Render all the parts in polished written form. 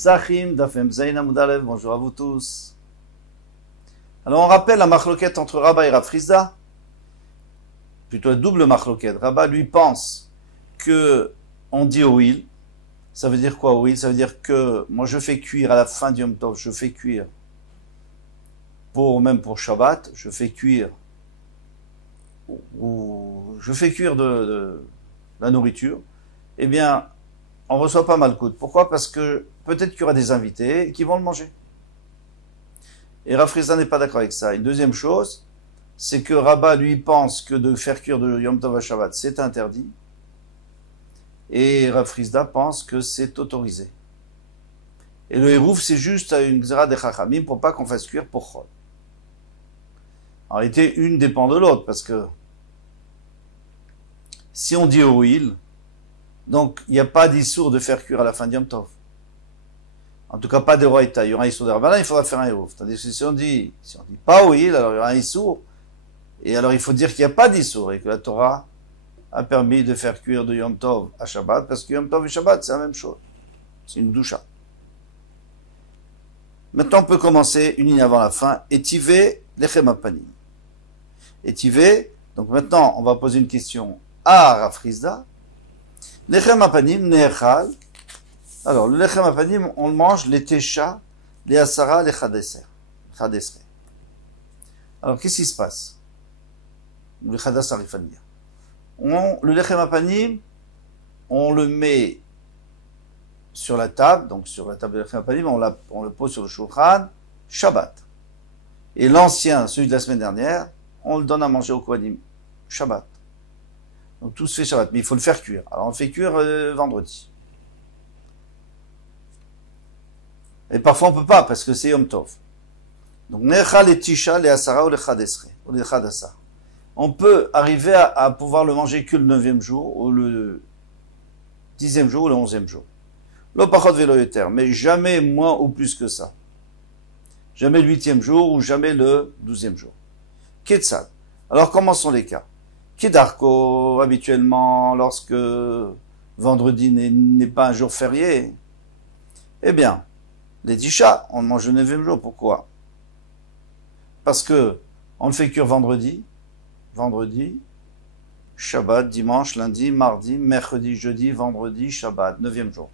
Sachim Dafem Zain Amudalev, bonjour à vous tous. Alors on rappelle la machloquette entre Rabba et Rav Frizda, plutôt la double machloquette. Rabba lui pense que on dit oil, ça veut dire quoi oil? Ça veut dire que moi je fais cuire à la fin du Yom Tov, je fais cuire même pour Shabbat, je fais cuire je fais cuire de la nourriture. Eh bien, on reçoit pas Malkout. Pourquoi? Parce que peut-être qu'il y aura des invités qui vont le manger. Et Rav Frizda n'est pas d'accord avec ça. Une deuxième chose, c'est que Rabba lui pense que de faire cuire de Yom Tov à Shabbat, c'est interdit. Et Rav Frizda pense que c'est autorisé. Et le Hérouf, c'est juste une Xera de Chachamim pour pas qu'on fasse cuire pour Chol. En réalité, une dépend de l'autre, parce que si on dit Oil, donc il n'y a pas d'issour de faire cuire à la fin de Yom Tov. En tout cas, pas de Roïta. Il y aura un issour de Rabbanan, il faudra faire un Hérouf. Tandis que si on dit pas Oil, alors il y aura un issour. Et alors il faut dire qu'il n'y a pas d'issour et que la Torah a permis de faire cuire de Yom Tov à Shabbat, parce que Yom Tov et Shabbat, c'est la même chose. C'est une doucha. Maintenant, on peut commencer une ligne avant la fin. Etivé lechem apanim. Etivé, donc maintenant, on va poser une question à Rav Frizda. Lechem apanim ne'echal. Alors, le lechem apanim, on le mange les tesha, les asara, les chadesre. Alors, qu'est-ce qui se passe? Le chadasar, il faut dire. Le lechem apanim, on le met sur la table, donc sur la table de lechem apanim, on le pose sur le shulchan, Shabbat. Et l'ancien, celui de la semaine dernière, on le donne à manger au kohanim, Shabbat. Donc tout se fait Shabbat, mais il faut le faire cuire. Alors on le fait cuire vendredi. Et parfois on peut pas, parce que c'est Yom Tov. Donc necha le tisha, le asara ou le chadesre, ou le chadasar. On peut arriver à pouvoir le manger que le 9e jour, ou le 10e jour, ou le 11e jour. Lo pachot velo yoter, mais jamais moins ou plus que ça. Jamais le 8e jour, ou jamais le 12e jour. Ketzad. Alors comment sont les cas? Kedarko, habituellement, lorsque vendredi n'est pas un jour férié, eh bien, les tisha, on mange le 9e jour. Pourquoi? Parce que on le fait cuire vendredi, Shabbat, dimanche, lundi, mardi, mercredi, jeudi, vendredi, Shabbat, 9e jour.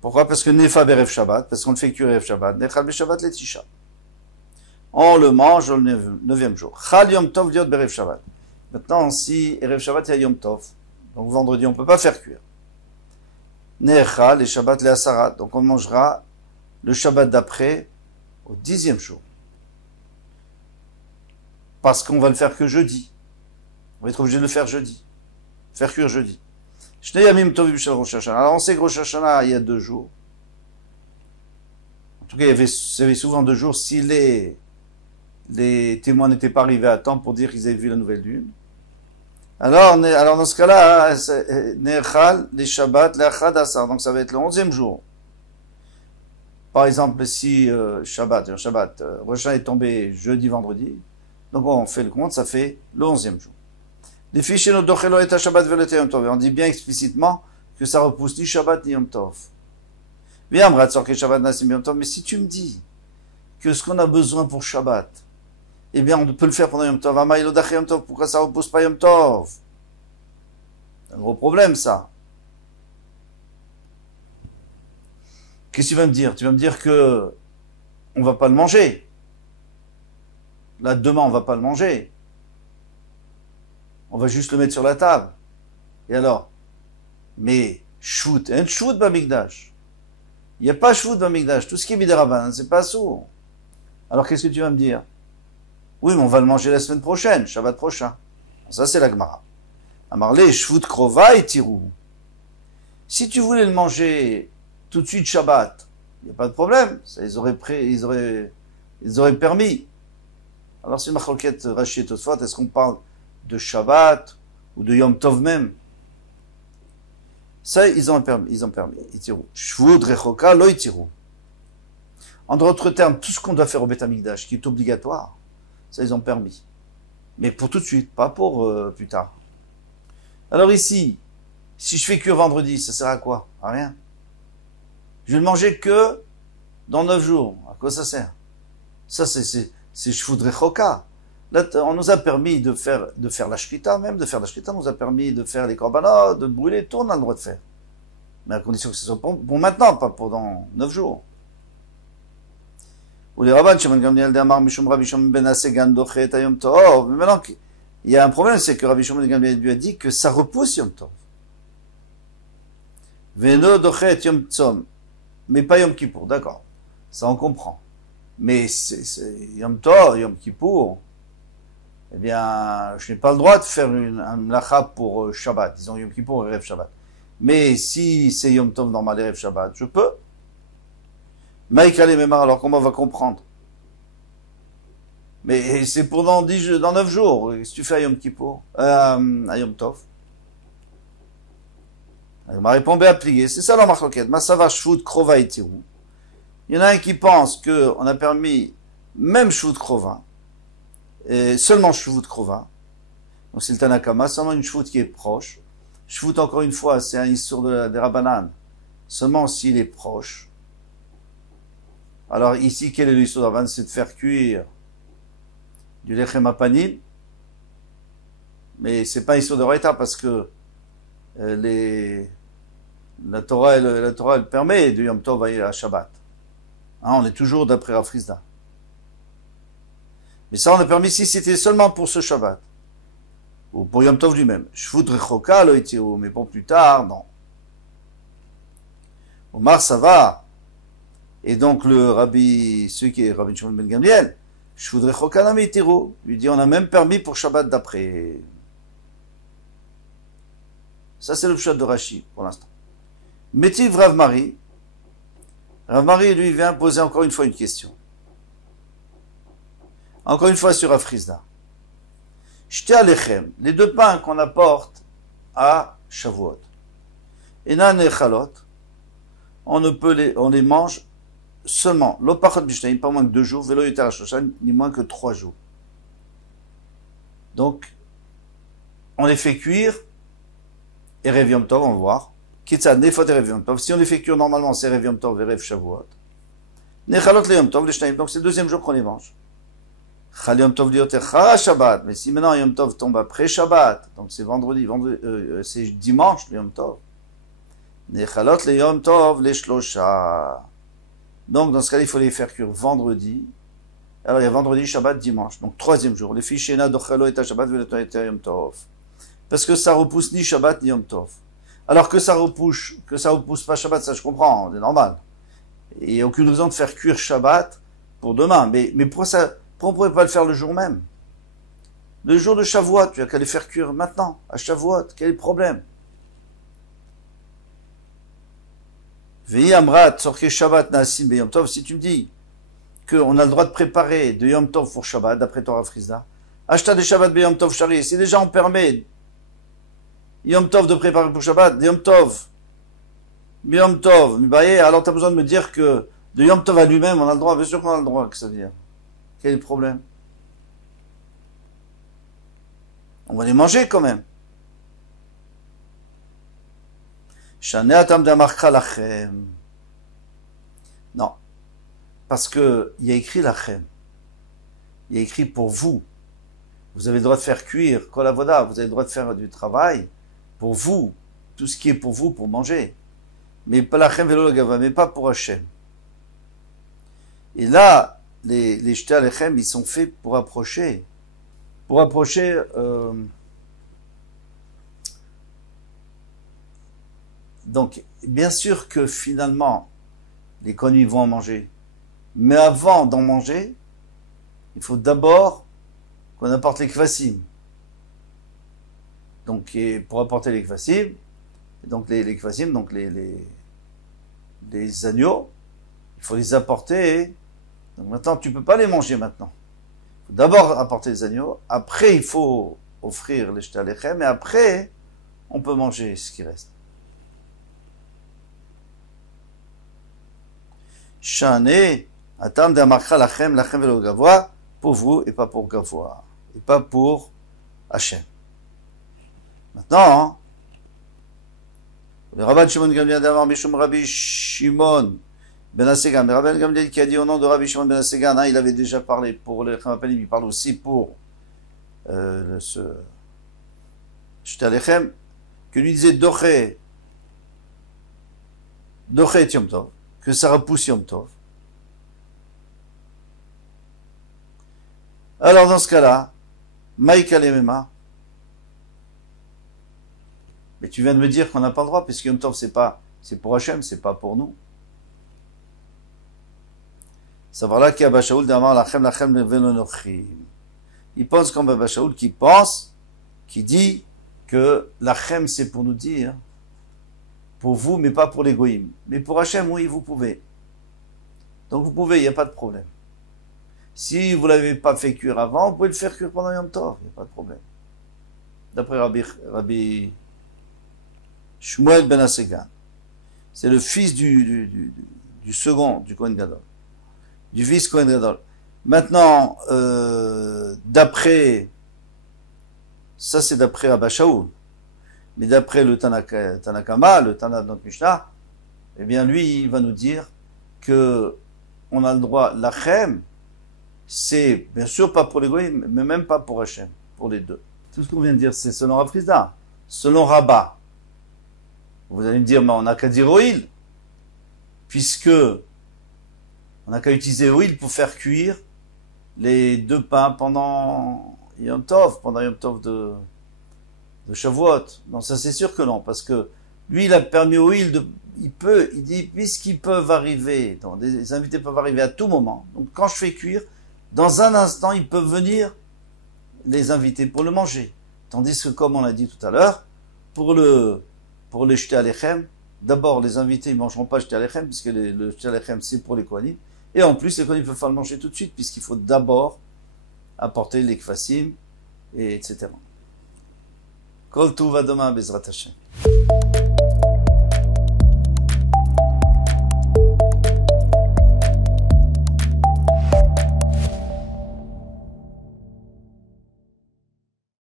Pourquoi? Parce que Nefa Berev Shabbat, parce qu'on le fait cuire Erev Shabbat, Nechal Be Shabbat le Tisha. On le mange le 9e jour. Chal Yom Tov Liot Berev Shabbat. Maintenant, si Erev Shabbat, il y a Yom Tov. Donc vendredi, on ne peut pas faire cuire. Nechal et Shabbat le Asarat. Donc on mangera le Shabbat d'après au 10e jour. Parce qu'on va le faire que jeudi. On va être obligé de le faire jeudi. Faire cuire jeudi. Alors on sait que Rosh Hashanah, il y a 2 jours. En tout cas, il y avait souvent 2 jours si les témoins n'étaient pas arrivés à temps pour dire qu'ils avaient vu la nouvelle lune. Alors dans ce cas-là, Nechal, les Shabbat, les Achadasar, donc ça va être le 11e jour. Par exemple, si Rosh Hashanah est tombé jeudi, vendredi, donc on fait le compte, ça fait le 11e jour. Les fichiers no dochelo et Shabbat velet Yom Tov. On dit bien explicitement que ça repousse ni Shabbat ni Yom Tov. Bien, Shabbat nasim Yom Tov. Mais si tu me dis que ce qu'on a besoin pour Shabbat, eh bien, on peut le faire pendant Yom Tov. Amaïlo dach Yom Tov. Pourquoi ça repousse pas Yom Tov? C'est un gros problème, ça. Qu'est-ce que tu vas me dire? Tu vas me dire que on va pas le manger. Là, demain, on va pas le manger. On va juste le mettre sur la table. Et alors? Mais, shoot, un shoot bamigdash. Il n'y a pas shoot bamigdash. Tout ce qui est midiraban, c'est pas sourd. Alors qu'est-ce que tu vas me dire? Oui, mais on va le manger la semaine prochaine, Shabbat prochain. Ça, c'est la Gemara. Amarle, shvut krova et tirou. Si tu voulais le manger tout de suite Shabbat, il n'y a pas de problème. Ça, ils auraient permis. Alors, c'est une machlokhet Rashi et Tosfot. Est-ce qu'on parle de Shabbat ou de Yom Tov même? Ça, ils ont permis. Shvut rechoka lo itiru. En d'autres termes, tout ce qu'on doit faire au Beth Amikdash, qui est obligatoire, ça, ils ont permis. Mais pour tout de suite, pas pour plus tard. Alors ici, Si je fais cuire vendredi, ça sert à quoi? À rien. Je vais le manger que dans 9 jours. À quoi ça sert? Ça, c'est Shvut Rechoka. Là, on nous a permis de faire la shrita, même de faire la shrita, on nous a permis de faire les korbanot, de brûler, tout on a le droit de faire. Mais à condition que ce soit pour maintenant, pas pour dans 9 jours. Ou les rabbins, Shimon Gamliel d'Amar Mishum Rabbi Shimon ben Asegan dochet Yom Tov. Mais maintenant, il y a un problème, c'est que Rabbi Shimon ben Gamliel lui a dit que ça repousse Yom Tov. Veno dochet Yom Tzom. Mais pas Yom Kippour, d'accord. Ça on comprend. Mais c'est Yom Tov, Yom Kippour. Eh bien, je n'ai pas le droit de faire un mlacha pour Shabbat. Disons Yom Kippour et Erev Shabbat. Mais si c'est Yom Tov normal et Erev Shabbat, je peux. Maïka les Memar, alors comment on va comprendre? Mais c'est pour dans 9 jours. Si tu fais à Yom Kippour, à Yom Tov. Il m'a répondu à plier. C'est ça la marloquette. Masava Shvut Krova et Tirou. Il y en a un qui pense qu'on a permis même Shvut Krova, et seulement Shvut Krova. Donc c'est le Tanakama, seulement une Shvut qui est proche. Shvut, encore une fois, c'est un Issour des Rabbanan. Seulement s'il est proche. Alors ici, quel est l'Issour des Rabbanan? C'est de faire cuire du Lechem Apanim. Mais c'est pas un Issour de Raïta parce que la Torah, elle permet de Yom Tov à Shabbat. Hein, on est toujours d'après Rav Frisda. Mais ça, on a permis si c'était seulement pour ce Shabbat. Ou pour Yom Tov lui-même. Shvut Rechoka lo itiru, mais pour plus tard, non. Omar, ça va. Et donc le Rabbi, celui qui est Rabbi Shimon ben Gamliel, Shvut Rechoka lo itiru, lui dit on a même permis pour Shabbat d'après. Ça, c'est le pshat de Rashi, pour l'instant. Métiv Rav Mari. Rav Mari, lui, vient poser encore une fois une question. Encore une fois sur Rav Frisda. Shte alechem, les deux pains qu'on apporte à Shavuot. Enan echalot, on les mange seulement, lo pachot bishnaim, pas moins que 2 jours, velo yoter hashoshan, ni moins que 3 jours. Donc, on les fait cuire, Erev Yom Tov, on va voir. Kitzad, Nefot Erev Yom Tov. Si on les fait cuire normalement, c'est Erev Yom Tov, Erev Shavuot. Nechalot le Yom Tov, les Shnaim. Donc c'est le deuxième jour qu'on les mange. Chal Yom Tov lioter Chara Shabbat. Mais si maintenant Yom Tov tombe après Shabbat, donc c'est vendredi, c'est dimanche le Yom Tov. Nechalot le Yom Tov, les Shlosha. Donc dans ce cas-là, il faut les faire cuire vendredi. Alors il y a vendredi, Shabbat, dimanche. Donc troisième jour. Les Fichena Dochalo et Shabbat, Veleton et Yom Tov. Parce que ça repousse ni Shabbat ni Yom Tov. Alors que ça repousse pas Shabbat, ça je comprends, c'est normal. Et il n'y a aucune raison de faire cuire Shabbat pour demain. Mais pourquoi on ne pourrait pas le faire le jour même? Le jour de Shavuot, tu as qu'à les faire cuire maintenant, à Shavuot, quel est le problème? Vehi Amrat, Sorke Shabbat Naasim Be Yom Tov, si tu me dis qu'on a le droit de préparer de Yom Tov pour Shabbat, d'après Torah Frisda, Ashta de Shabbat Be Yom Tov Shari, si déjà on permet Yom Tov de préparer pour Shabbat, Yom Tov, alors tu as besoin de me dire que de Yom Tov à lui-même, on a le droit, bien sûr qu'on a le droit, que ça veut dire. Quel est le problème? On va les manger quand même. Non. Parce que il y a écrit lachem. Il y a écrit pour vous. Vous avez le droit de faire cuire, kol avoda, vous avez le droit de faire du travail pour vous, tout ce qui est pour vous, pour manger. Mais pas lachem velo gava, mais pas pour Hachem. Et là, les jetés à lechem, ils sont faits pour approcher. Pour approcher, donc, bien sûr que finalement, les connus vont en manger. Mais avant d'en manger, il faut d'abord qu'on apporte les kvasim. Donc, et pour apporter les kvasim, donc les kvasim, donc les agneaux, il faut les apporter. Donc maintenant, tu peux pas les manger maintenant. Il faut d'abord apporter les agneaux, après il faut offrir les jetés à lechem, et après, on peut manger ce qui reste. Shane, atam de amarcha lachem, lachem velo gavoa, pour vous et pas pour gavoa, et pas pour Hachem. Maintenant, Le Rabban Shimon Gamliel d'Amar Mishum Rabbi Shimon Ben Asegan. Le Rabban Gamliel qui a dit au nom de Rabbi Shimon Ben Asegan, il avait déjà parlé pour le Chamapanim, il parle aussi pour ce Shtalechem, que lui disait Doché et Yom Tov, que ça repousse Yom Tov. Alors dans ce cas-là, Maïka Lemema, mais tu viens de me dire qu'on n'a pas le droit, puisque Yom Tov c'est pour Hachem, c'est pas pour nous. Ça va là qu'il y a Bashaoul d'Amar Lachem Venonochim. Il pense comme Bashaoul qui dit que Lachem c'est pour nous dire, pour vous, mais pas pour les goïms. Mais pour Hachem, oui, vous pouvez. Donc vous pouvez, il n'y a pas de problème. Si vous ne l'avez pas fait cuire avant, vous pouvez le faire cuire pendant Yom Tov, il n'y a pas de problème. D'après Rabbi Shmuel Ben Asegan. C'est le fils du second, du Kohen Gadol. Du fils Kohen Gadol. Maintenant, ça c'est d'après Abba Shaul. Mais d'après le Tanakama, le Tana de notre Mishnah, eh bien lui, il va nous dire que on a le droit, l'achem, c'est bien sûr pas pour les goïms, mais même pas pour Hachem, pour les deux. Tout ce qu'on vient de dire, c'est selon Rav Frisda, selon Rabat. Vous allez me dire, mais on n'a qu'à dire oil, puisque on n'a qu'à utiliser oil pour faire cuire les deux pains pendant Yom Tov de Shavuot. Non, ça c'est sûr que non, parce que lui, il a permis au il dit, puisqu'ils peuvent arriver, les invités peuvent arriver à tout moment, donc quand je fais cuire, dans un instant, ils peuvent venir, les invités, pour le manger. Tandis que, comme on l'a dit tout à l'heure, pour le jeter alechem, d'abord, les invités, ils mangeront pas jeter alechem, puisque le jeter alechem, c'est pour les kohanim, et en plus, les kohanim peuvent pas le manger tout de suite, puisqu'il faut d'abord apporter les kfasim, et etc. Kol tuv demain, Bezrat Hashem.